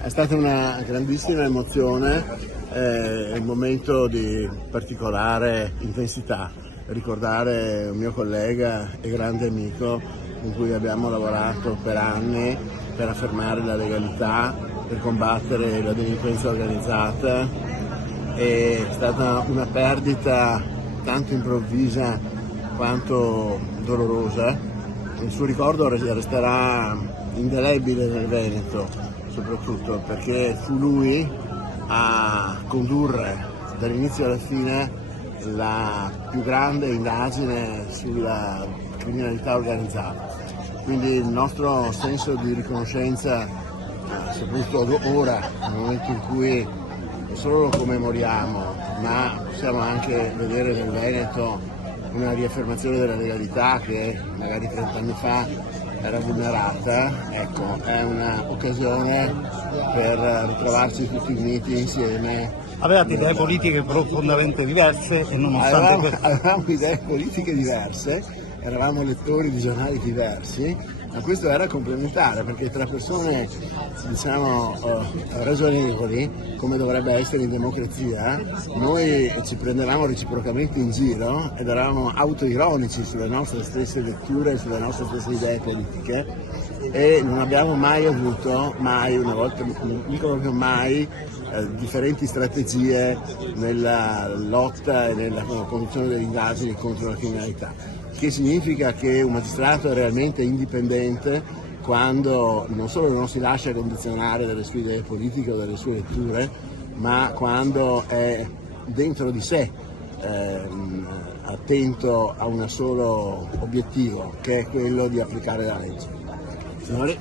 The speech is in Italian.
È stata una grandissima emozione, un momento di particolare intensità. Ricordare un mio collega e grande amico con cui abbiamo lavorato per anni per affermare la legalità, per combattere la delinquenza organizzata. È stata una perdita tanto improvvisa quanto dolorosa. Il suo ricordo resterà indelebile nel Veneto, soprattutto perché fu lui a condurre dall'inizio alla fine la più grande indagine sulla criminalità organizzata. Quindi il nostro senso di riconoscenza, soprattutto ora, nel momento in cui non solo lo commemoriamo, ma possiamo anche vedere nel Veneto una riaffermazione della legalità che magari 30 anni fa era vulnerata, ecco, è un'occasione per ritrovarci tutti uniti insieme. Avevate idee politiche profondamente diverse e nonostante questo... Avevamo idee politiche diverse, eravamo lettori di giornali diversi, ma questo era complementare perché tra persone, diciamo, ragionevoli, come dovrebbe essere in democrazia, noi ci prendevamo reciprocamente in giro ed eravamo autoironici sulle nostre stesse letture, sulle nostre stesse idee politiche e non abbiamo mai avuto, una volta, non dico proprio mai, differenti strategie nella lotta e nella conduzione delle indagini contro la criminalità, che significa che un magistrato è realmente indipendente quando non solo non si lascia condizionare dalle sue idee politiche o dalle sue letture, ma quando è dentro di sé attento a un solo obiettivo, che è quello di applicare la legge. Signori?